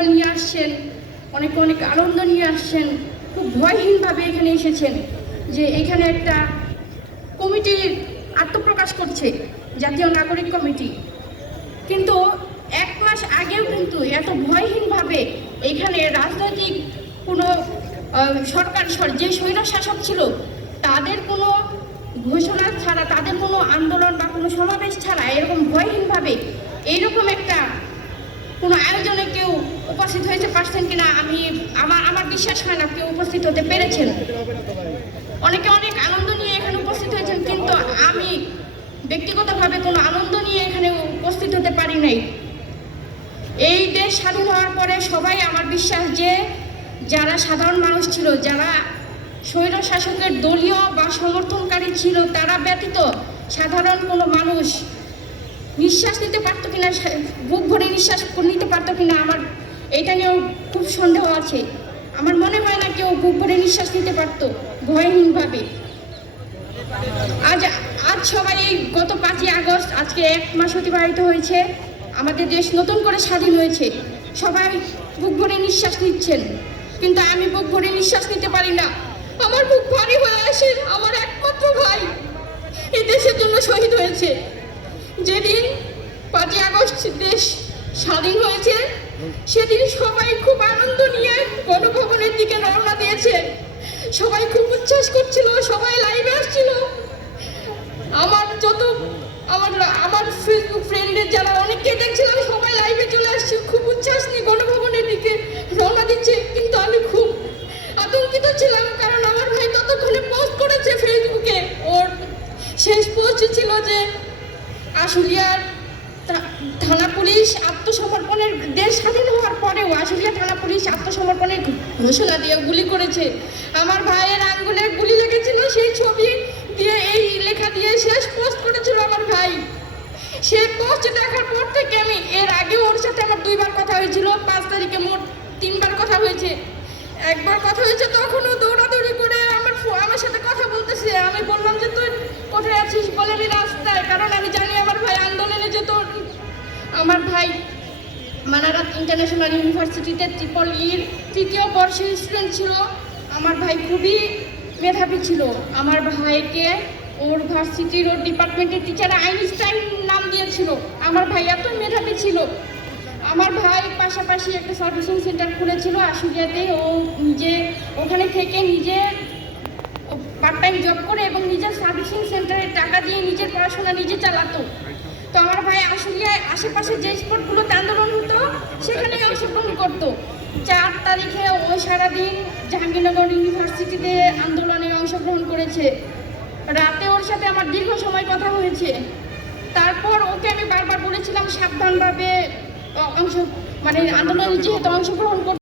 কৌতূহল নিয়ে আসছেন, অনেক অনেক আনন্দ নিয়ে আসছেন, খুব ভয়হীনভাবে এখানে এসেছেন যে এখানে একটা কমিটি আত্মপ্রকাশ করছে, জাতীয় নাগরিক কমিটি। কিন্তু 1 মাস আগেও কিন্তু এত ভয়হীনভাবে এখানে রাজনৈতিক কোনো সরকার যে স্বৈরশাসক ছিল তাদের কোনো ঘোষণা ছাড়া, তাদের কোনো আন্দোলন বা কোনো সমাবেশ ছাড়া এরকম ভয়হীনভাবে এইরকম একটা কোনো আয়োজনে কেউ উপস্থিত হয়েছে পারছেন কিনা আমার বিশ্বাস হয় না কেউ উপস্থিত হতে পেরেছেন। অনেকে অনেক আনন্দ নিয়ে এখানে উপস্থিত হয়েছেন, কিন্তু আমি ব্যক্তিগতভাবে কোনো আনন্দ নিয়ে এখানে উপস্থিত হতে পারি নাই। এই দেশ স্বাধীন হওয়ার পরে সবাই, আমার বিশ্বাস যে যারা সাধারণ মানুষ ছিল, যারা স্বৈর শাসকের দলীয় বা সমর্থনকারী ছিল, তারা ব্যতীত সাধারণ কোনো মানুষ নিঃশ্বাস নিতে পারতো কিনা, বুক ভরে নিঃশ্বাস নিতে পারতো কিনা, আমার এটা নিয়েও খুব সন্দেহ আছে। আমার মনে হয় না কেউ বুক ভরে নিঃশ্বাস নিতে পারতো ভয়হীনভাবে। আজ সবাই এই গত 5ই আগস্ট, আজকে 1 মাস অতিবাহিত হয়েছে, আমাদের দেশ নতুন করে স্বাধীন হয়েছে, সবাই বুক ভরে নিঃশ্বাস নিচ্ছেন, কিন্তু আমি বুক ভরে নিঃশ্বাস নিতে পারি না। আমার বুক ভারী হয়ে আসে, আমার একমাত্র ভাই এই দেশের জন্য শহীদ হয়েছে। যেদিন 5ই আগস্ট দেশ স্বাধীন হয়েছে, সেদিন সবাই খুব আনন্দ নিয়ে গণভবনের দিকে রওনা দিয়েছে, সবাই খুব উচ্ছ্বাস করছিল, সবাই লাইভে আসছিল। আমার ফেসবুক ফ্রেন্ডের যারা অনেককে দেখছিলাম, সবাই লাইভে চলে আসছে, খুব উচ্ছ্বাস নিয়ে গণভবনের দিকে রওনা দিচ্ছে। কিন্তু আমি খুব আতঙ্কিত ছিলাম, কারণ আমার ভাই ততক্ষণে পোস্ট করেছে ফেসবুকে। ওর শেষ পোস্ট ছিল যে আশুলিয়ার থানা পুলিশ আত্মসমর্পণের, দেশ স্বাধীন হওয়ার পরেও আশুলিয়া থানা পুলিশ আত্মসমর্পণের ঘোষণা দিয়ে গুলি করেছে। আমার ভাইয়ের আঙ্গুলে গুলি লেগেছিল, সেই ছবি দিয়ে এই লেখা দিয়ে শেষ পোস্ট করেছিল আমার ভাই। সেই পোস্ট দেখার পর থেকে আমি, এর আগে ওর সাথে আমার 2বার কথা হয়েছিল, 5 তারিখে মোট 3বার কথা হয়েছে। একবার কথা হয়েছে তখনও দৌড়াদৌড়ি করে আমার সাথে কথা বলতেছে। আমি বললাম যে তুই কোথায় আছিস, বলে আমি রাস্তায়, কারণ আমি জানি আমার ভাই আন্দোলনে যেত। আমার ভাই মানারাত ইন্টারন্যাশনাল ইউনিভার্সিটিতে ট্রিপল-ইর 3য় বর্ষের স্টুডেন্ট ছিল। আমার ভাই খুবই মেধাবী ছিল। আমার ভাইকে ওর ভার্সিটির, ওর ডিপার্টমেন্টের টিচার আইনস্টাইন নাম দিয়েছিল। আমার ভাই এত মেধাবী ছিল। আমার ভাই পাশাপাশি একটা সার্ভিসিং সেন্টার খুলেছিল আশুলিয়াতে। ও নিজে ওখানে থেকে নিজে পার্ট টাইম জব করে এবং নিজের সার্ভিসিং সেন্টারের টাকা দিয়ে নিজের পড়াশোনা নিজে চালাতো। তো আমার ভাই আশুলিয়ায় আশেপাশে যে স্পটগুলোতে আন্দোলন হতো সেখানেই অংশগ্রহণ করতো। 4 তারিখে ও সারাদিন জাহাঙ্গীরনগর ইউনিভার্সিটিতে আন্দোলনে অংশগ্রহণ করেছে। রাতে ওর সাথে আমার দীর্ঘ সময় কথা হয়েছে। তারপর ওকে আমি বারবার বলেছিলাম সাবধানভাবে আন্দোলনে যেহেতু অংশগ্রহণ করতে।